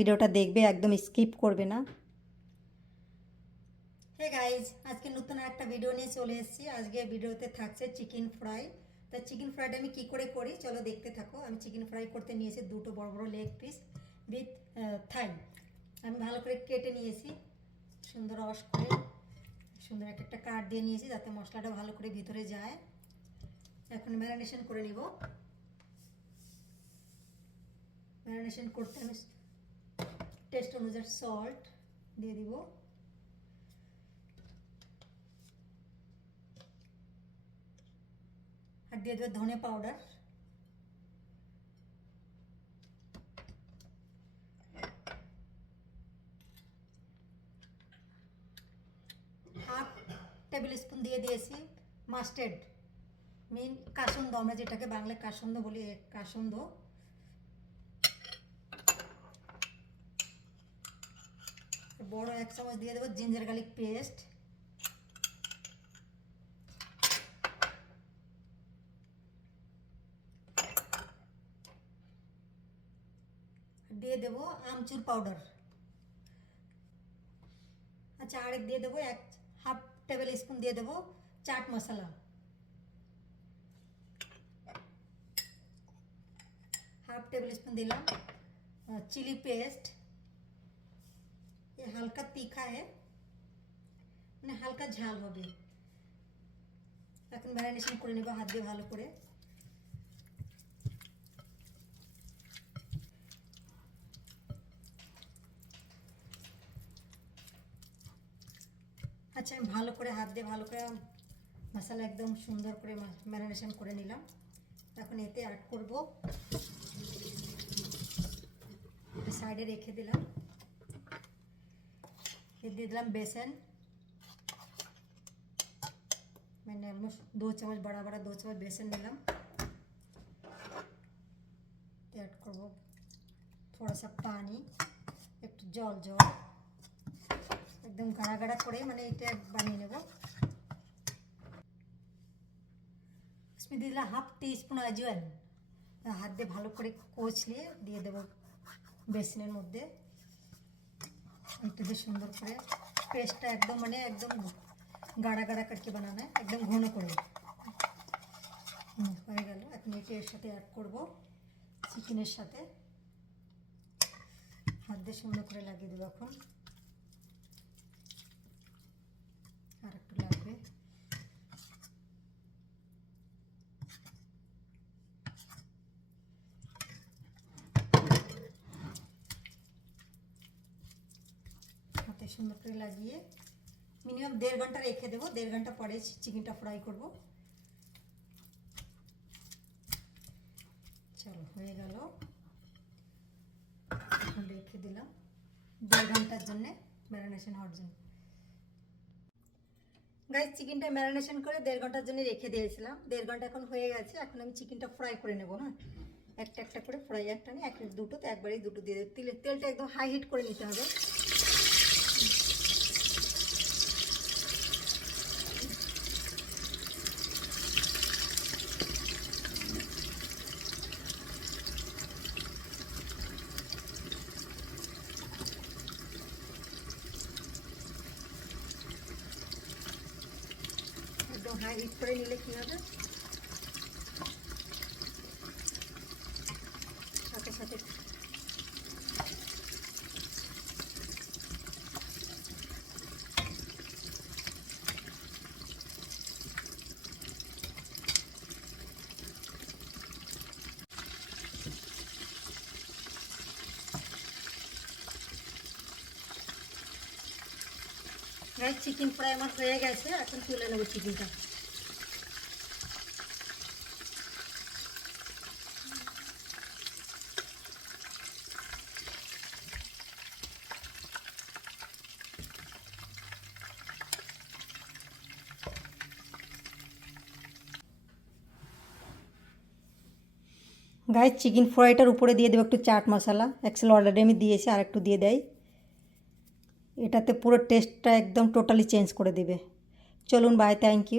ভিডিওটা দেখবে, একদম স্কিপ করবে না। হে গাইজ, আজকে নতুন একটা ভিডিও নিয়ে চলে এসেছি। আজকে ভিডিওতে থাকছে চিকেন ফ্রাই। তা চিকেন ফ্রাইটা আমি কি করে করি চলো দেখতে থাকো। আমি চিকেন ফ্রাই করতে নিয়েছি দুটো বড় বড় লেগ পিস উইথ থাই। আমি ভালো করে কেটে নিয়েছি, সুন্দর রস করে সুন্দর একটা কাট দিয়ে নিয়েছি যাতে মশলাটা ভালো করে ভিতরে যায়। এখন ম্যারিনেশন করে নিব। ম্যারিনেশন করতে আমি টেস্ট অনুযায়ী সল্ট দিয়ে দিব, আর দিয়ে দেবো ধনে পাউডার, হাফ টেবিল স্পুন দিয়ে দিয়েছি মাস্টার্ড, মেন কাসুন্দ, আমরা যেটাকে বাংলায় কাসুন্দ বলি, কাসুন্দ। বড় 1 চামচ দিয়ে দেবো জিঞ্জার গার্লিক পেস্ট, দিয়ে দেবো আমচুর পাউডার। আচ্ছা, আরেক দিয়ে দেবো হাফ টেবিল স্পুন দিয়ে দেবো চাট মশলা, हाफ टेबल स्पून दिलाम चिली पेस्ट। ये हल्का तीखा है, মানে হালকা ঝাল হবে। এখন ম্যারিনেশন করে নেব হাত দিয়ে ভালো করে। আচ্ছা, আমি ভালো করে হাত দিয়ে ভালো করে মশলা একদম সুন্দর করে ম্যারিনেশন করে নিলাম। এখন এতে অ্যাড করব, সাইডে রেখে দিলাম। ये दे दिलाम बेसन, मैंने ऑलमोस्ट 2 चम्मच बड़ा बड़ा 2 चम्मच बेसन निलाम। ऐड करब थोड़ा सा पानी, एक जल जल एकदम गाढ़ा गाढ़ा करे मैंने ये बनिए नेब। इसमें दिए दिलाम हाफ टी स्पून अजवाइन, हाथ दिए भालो करे कचलिए दिए देव बेसনের মধ্যে। একটু দিয়ে সুন্দর করে পেস্টটা একদম মানে একদম গাঢ়া গাঢ়া করকে বানানো, একদম ঘন করে হয়ে গেল। এখন এটা এর সাথে অ্যাড করব চিকেনের সাথে, হাত দিয়ে সুন্দর করে লাগিয়ে দেবো। এখন আর একটু লাগবে। হাতে সুন্দর করে লাগিয়ে মিনিমাম 1.5 ঘন্টা রেখে দেবো। 1.5 ঘন্টা পরে চিকেনটা ফ্রাই করব। চলো হয়ে গেল, এখন রেখে দিলাম 1.5 ঘন্টার জন্য ম্যারিনেশন হওয়ার জন্য। গাইস, চিকেনটা ম্যারিনেশন করে 1.5 ঘন্টার জন্য রেখে দিয়েছিলাম। 1.5 ঘন্টা এখন হয়ে গেছে। এখন আমি চিকেনটা ফ্রাই করে নেব। হ্যাঁ, একটা একটা করে ফ্রাই, একটা নেই দুটো, তো একবারেই দুটো দিয়ে দেবো। তেলটা একদম হাই হিট করে নিতে হবে। একদম হাই হিট করে নিলে কী হবে, সাথে সাথে চিকেন ফ্রাই আমার হয়ে গেছে। এখন তুলে নেবো চিকেনটা। গাইস, চিকেন ফ্রাইটার উপরে দিয়ে দেবো একটু চাট মশলা। অ্যাকচুয়ালি অলরেডি আমি দিয়েছি, আর একটু দিয়ে দেয়। এটাতে পুরো টেস্টটা একদম টোটালি চেঞ্জ করে দেবে। চলুন, বাই, থ্যাংক ইউ।